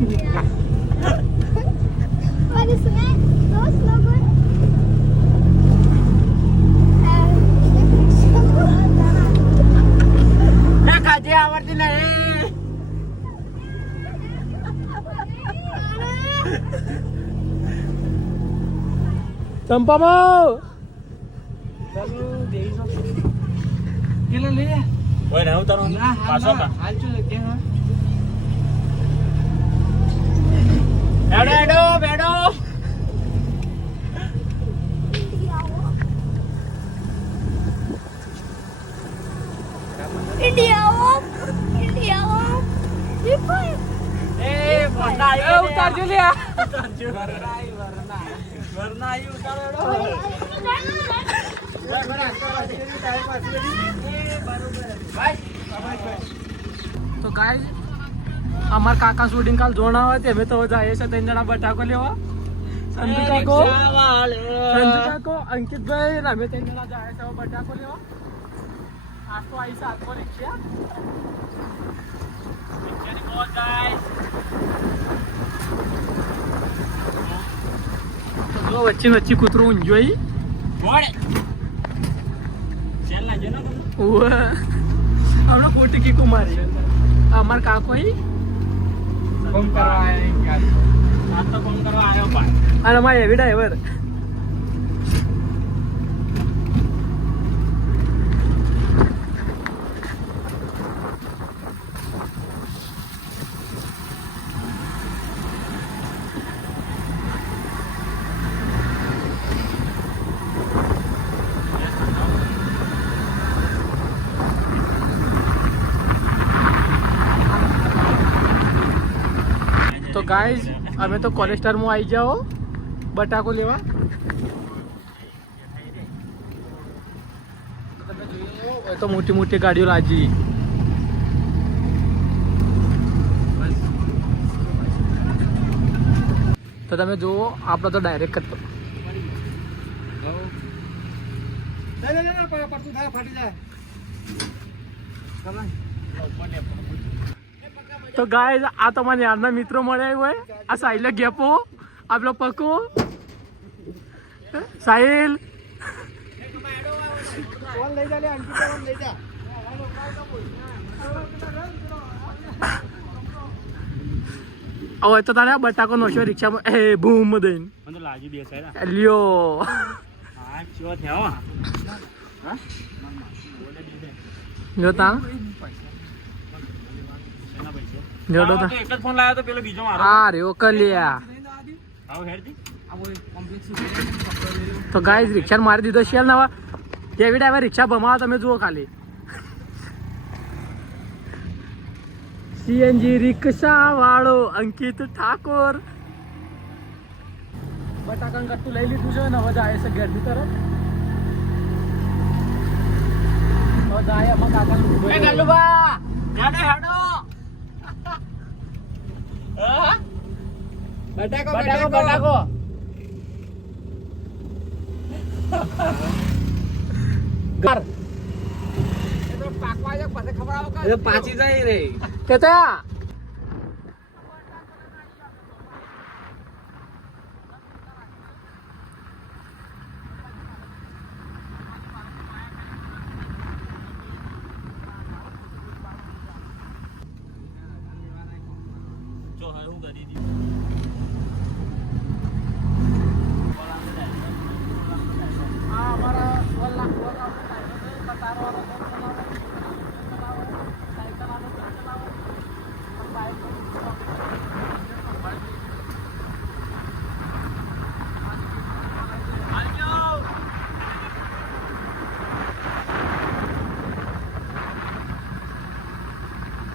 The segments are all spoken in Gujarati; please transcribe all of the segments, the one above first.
और इसमें दोस्त लोगों કાજે આવડતી નહીં ચંપામાં ચાલો દેઈજો કેલા લે ઓય ના ઉતારો પાછો કા હાલ ચો કે હા એડો બેડો इंडिया એ વરના આયો ઉતારજો લે ઉતારજો વરના આયો ઉતારો એડો તો ગાઈસ અમાર કાકા શૂટિંગ કાલ જોણા હોય તે તો જાય છે ત્રણ જણા બટાકો લેવા સંજુ કાકો અંકિતભાઈ અમે ત્રણ જણા જાય છે બટાકો લેવા આ તો આઈ સાતમો રિક્ષા રિક્ષાની મોજ ગાઈસ તો વચ્ચે વચ્ચે કૂતરું ઊંઝોઈ મોડે ચેલ ના જેનો ઓવે હમણાં ખોટી કી કુમારી અમાર કાકો હી કોમ કરવા આયા આ તો કોમ કરવા આયો ભાઈ અને માય એવી ડ્રાઈવર તો ગાઈઝ અમે તો કોલેસ્ટરમાં આવી જાઓ બટાકો લેવા તમે જોઈએ તો મોટી મોટી ગાડીઓ લાજી તો તમે જુઓ આપણે તો ડાયરેક્ટ કરતો તો ગાઈઝ આ તો મને યારના મિત્રો મળ્યા હોય આ સાહિલ ગેપો આપલો પકો સાહિલ હવે તો તારે બટાકો નોશો રિક્ષામાં એ બૂમ દઈને મને તો લાજી બેસાય લ્યો હા ચો થયો હા જો તા જોડો તો એક જ ફોન લાવ્યો તો પેલો બીજો મારો આ રે ઓકલિયા આવ હેડતી આ બોલ કોમ્પ્લેક્સ તો ગાઈઝ રિક્ષા મારી દીધો શેલ નવા ડેવિડ હવે રિક્ષા ભમાવો તમે જુઓ ખાલી સીએનજી રિક્ષા વાળો અંકિત ઠાકોર બટાકા કટ્ટું લઈ લીધું છે ને હવે જાય છે ઘરની તરફ હવે જાય અમાર કાકા એ ગલ્લુબા હેડો હેડો બટાકો બટાકો બટાકો ઘર એ તો પાકવા જાય પછી ખબર આવો કે પાછી જાય રે કેતા જો હારું કરી દી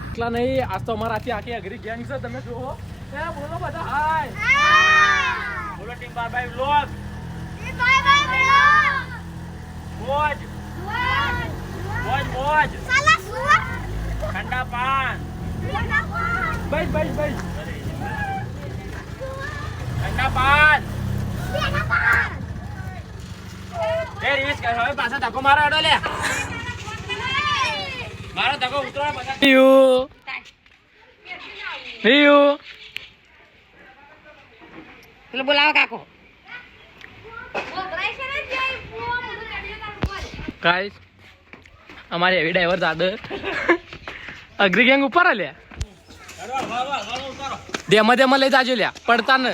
એટલા નહીં આજ તો અમારાથી આખી અઘરી ગેંગ છે તમે જુઓ એ બોલો બધા હાય બોલો team bye bye vlog bye bye vlog મોજ મોજ મોજ સાલા સુવા ઠંડા પાન બસ બસ બસ ઠંડા પાન એ રીસ કર હવે પાછા ધક્કો મારો અડો લે મારો ધક્કો ઉતરો બધા રિયુ રિયુ એટલે બોલાવો કાકો. ગાઈસ અમારી હેવી ડ્રાઈવર દાદા અગ્રી ગેંગ ઉપર લ્યા દેમાં લઈ જાજો લ્યા પડતા ને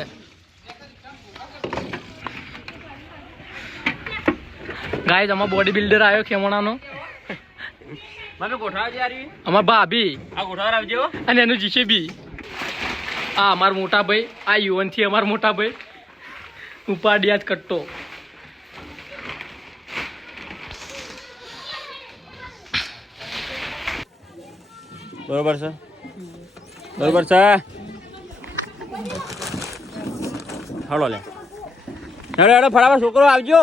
ગાઈસ અમાર બોડી બિલ્ડર આવ્યો ખેમણાનો અમાર ભાભી અને એનું જીસીબી આ અમાર મોટા ભાઈ આ યુવન થી અમાર મોટા ભાઈ ઉપાડ્યા જ કટ્ટો બરોબર છે બરોબર છે હળો લે હેડો હેડો ફટાફટ છોકરો આવજો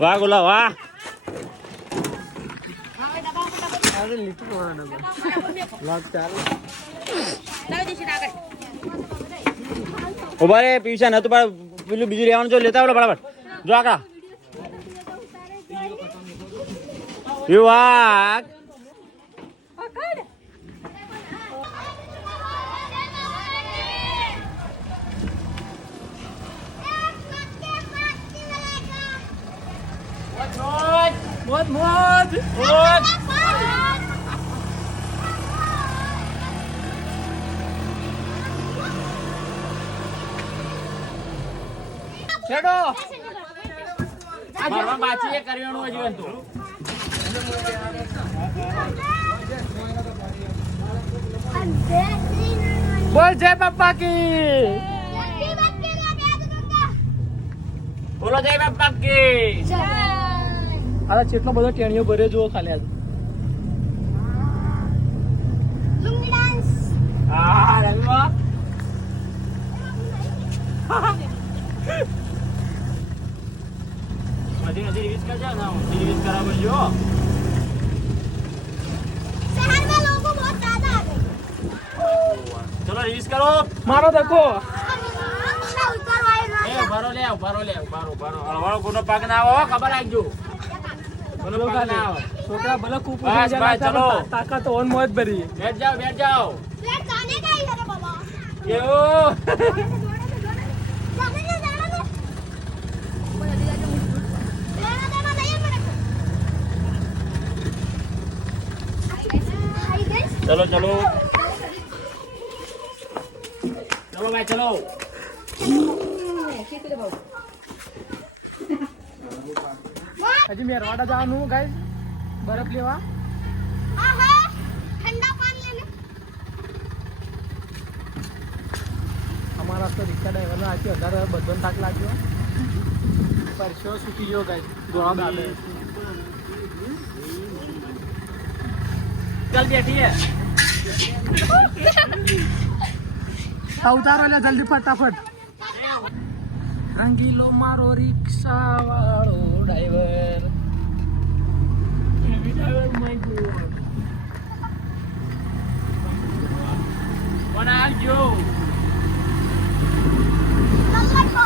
વાહ ગોલા વાહ ઉભા રે પીસા નતું પણ પેલું બીજું લેવાનું જો લેતા આવડે બરાબર જો આકા યુવાક મોજ મોજ મોજ છેડો મારવા બાચી એ કરવાનું હજી હતું બોલ જય પપ્પા કી બોલો જય બાપા કી આ કેટલો બધો ટેણીઓ ભરે જુઓ ખાલી આજે લુંગી ડાન્સ હા રવિવા મધી રિવીઝ કરજો ના રિવીઝ કરાવો જો शहर में लोगों को बहुत ज्यादा आ गए ચલો રિવીઝ કરો મારો દેખો એ ભરો લે ભરો હળવાળો કોનો પાક ના આવો ખબર રાખજો કોનો પાક ના આવો છોકરા ભલે ખૂબ બસ ભાઈ ચલો તાકાત ઓન મોજ ભરી બેઠ જાઓ प्लेट खाने का ही है रे बाबा એવું जाने दे लेना देना नहीं है मेरे को हाय गाइस ચલો ભાઈ ચલો હજી મેરવાડા જવાનું ગાઈસ બરફ લેવા आहा ठंडा पानी लेने અમારા તો રિક્ષા ડ્રાઈવરનો આજે 18 બધો થાક લાગ્યો પરસો સૂકી ગયો ગાઈસ ગોળા દાદે ચાલ બેઠીએ ઉતારો લે જલ્દી ફટાફટ રંગીલો મારો રિક્ષા વાળો ડ્રાઈવર કોણ આવજો नंबर को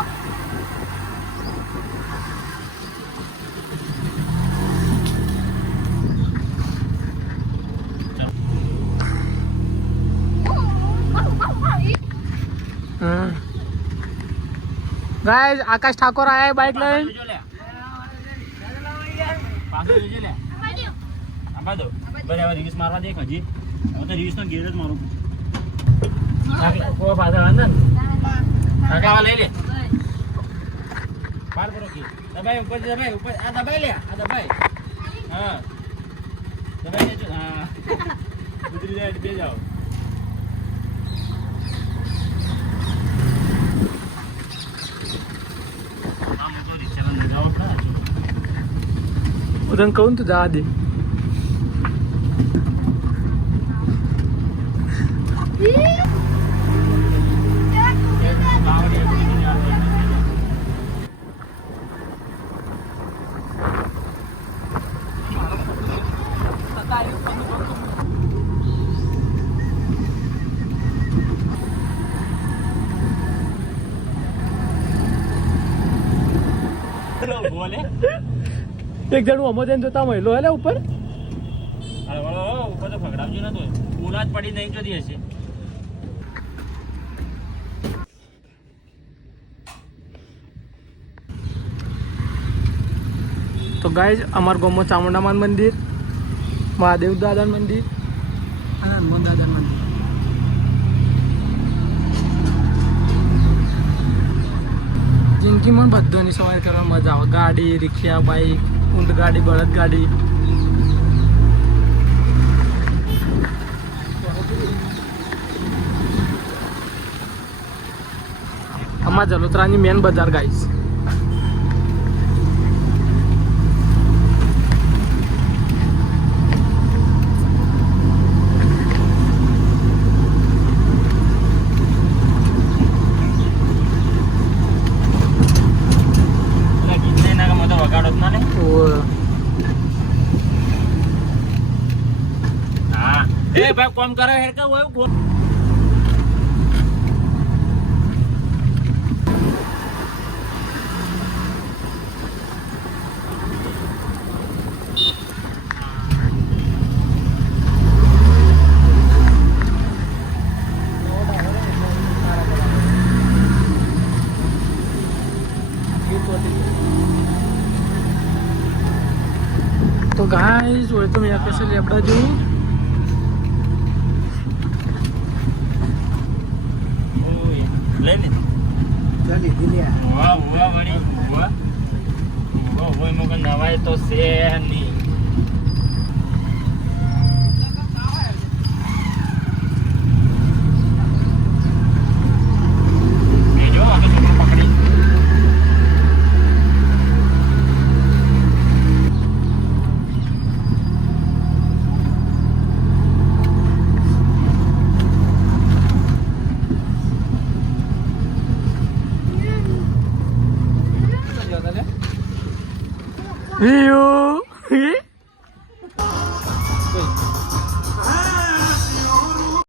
गाइस आकाश ठाकुर आया है बाइक लाइन રિવીઝ મારવા દે હજી હું તો રિવીઝ નો ગેર જ મારું પાછળ વાંધો ને કાકા લઈ લે પાર કરો કે દબાઈ ઉપર આ દબાઈ લે આ દબાઈ હા દબાઈ લેજો હા ઉતરી જાય બે જાઓ उधर कौन तो जा दे બોલે એક જણું અમોદન જોતા મહિલો હે ઉપર અરે વળો ઉપર તો ફગડાવજો ને તો બોલા જ પડી નહીં જતી હશે. તો ગાઈઝ અમારા ગામમાં ચામુંડામાન મંદિર, મહાદેવ દાદાનું મંદિર અને હનુમાન દાદાનું મંદિર. જિંદગીમાં બધાની સવારી કરવા મજા આવે. ગાડી, રિક્ષા, બાઈક, ઊંટ ગાડી, બળદ ગાડી. અમારા જલોત્રાની મેન બજાર ગાઈઝ. વગાડો જ ના ને. હા એ ભાઈ કોમ કરે હેર કે હોય તો ગાઈસ હોય તો મેં कैसे લેબડા જોઉં. લે ને જલ્દી દિલ્યા વાહ વાહ વળી વાહ વાહ હોય મગર નવાય તો છે નહીં. જો આ પકડી Hiu.